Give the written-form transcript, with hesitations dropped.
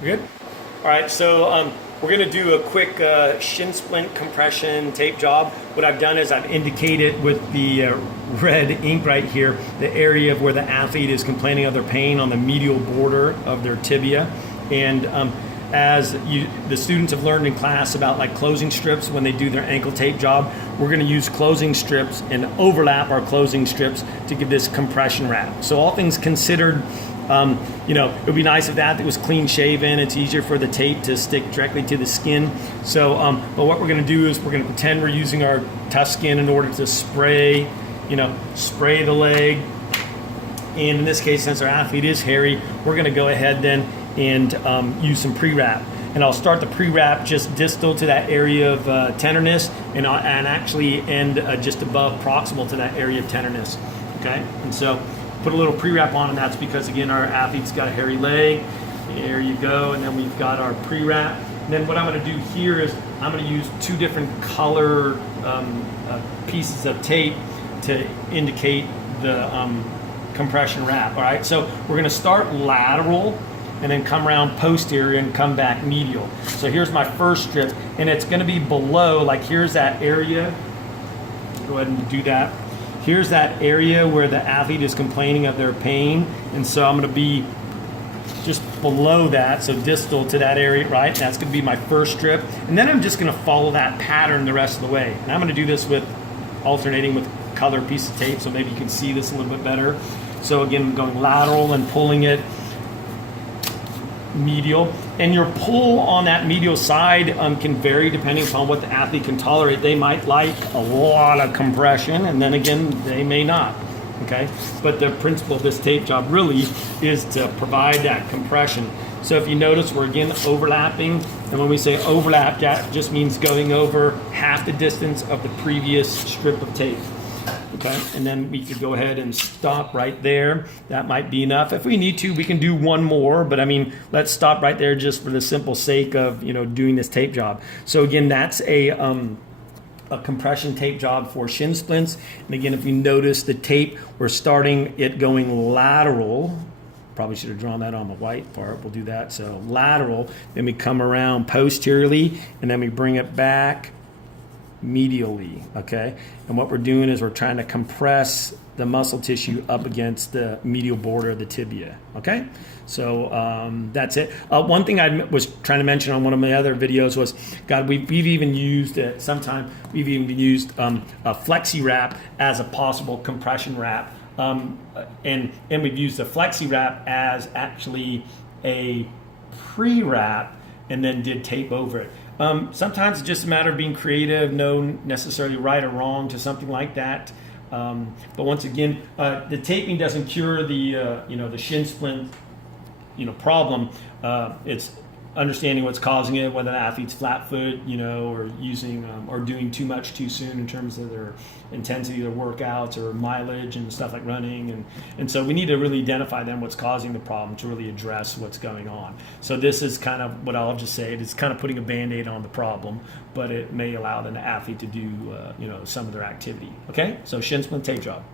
Good. All right, so we're going to do a quick shin splint compression tape job. What I've done is I've indicated with the red ink right here the area of where the athlete is complaining of their pain on the medial border of their tibia. And as the students have learned in class about like closing strips when they do their ankle tape job, we're going to use closing strips and overlap our closing strips to give this compression wrap. So all things considered, it would be nice if that was clean shaven. It's easier for the tape to stick directly to the skin. So, but what we're going to do is we're going to pretend we're using our tough skin in order to spray the leg. And in this case, since our athlete is hairy, we're going to go ahead then and use some pre-wrap. And I'll start the pre-wrap just distal to that area of tenderness, and actually end just above proximal to that area of tenderness. Okay, and so put a little pre-wrap on, and that's because again our athlete's got a hairy leg. There you go, and then we've got our pre-wrap. And then what I'm going to do here is I'm going to use two different color pieces of tape to indicate the compression wrap. All right, so we're going to start lateral and then come around posterior and come back medial. So here's my first strip, and it's going to be below, like here's that area. Go ahead and do that. Here's that area where the athlete is complaining of their pain, and so I'm going to be just below that, so distal to that area, right? That's going to be my first strip, and then I'm just going to follow that pattern the rest of the way. And I'm going to do this with alternating with color piece of tape, so maybe you can see this a little bit better. So again, I'm going lateral and pulling it medial, and your pull on that medial side can vary depending upon what the athlete can tolerate. They might like a lot of compression, and then again they may not. Okay, but the principle of this tape job really is to provide that compression. So if you notice, we're again overlapping, and when we say overlap, that just means going over half the distance of the previous strip of tape. Okay, and then we could go ahead and stop right there. That might be enough. If we need to, we can do one more, but I mean, let's stop right there just for the simple sake of doing this tape job. So again, that's a compression tape job for shin splints. And again, if you notice the tape, we're starting it going lateral. Probably should have drawn that on the white part. We'll do that. So lateral, then we come around posteriorly, and then we bring it back medially. Okay, and what we're doing is we're trying to compress the muscle tissue up against the medial border of the tibia. Okay, so that's it. One thing I was trying to mention on one of my other videos was, we've even used a flexi wrap as a possible compression wrap, and we've used a flexi wrap as actually a pre-wrap and then did tape over it. Sometimes it's just a matter of being creative, no necessarily right or wrong to something like that. But once again, the taping doesn't cure the shin splint problem. It's understanding what's causing it, whether the athlete's flat foot, or using or doing too much too soon in terms of their intensity of their workouts or mileage and stuff like running, and so we need to really identify then what's causing the problem to really address what's going on. So this is kind of what I'll just say. It's kind of putting a Band-Aid on the problem, but it may allow the athlete to do some of their activity. Okay, so shin splint tape job.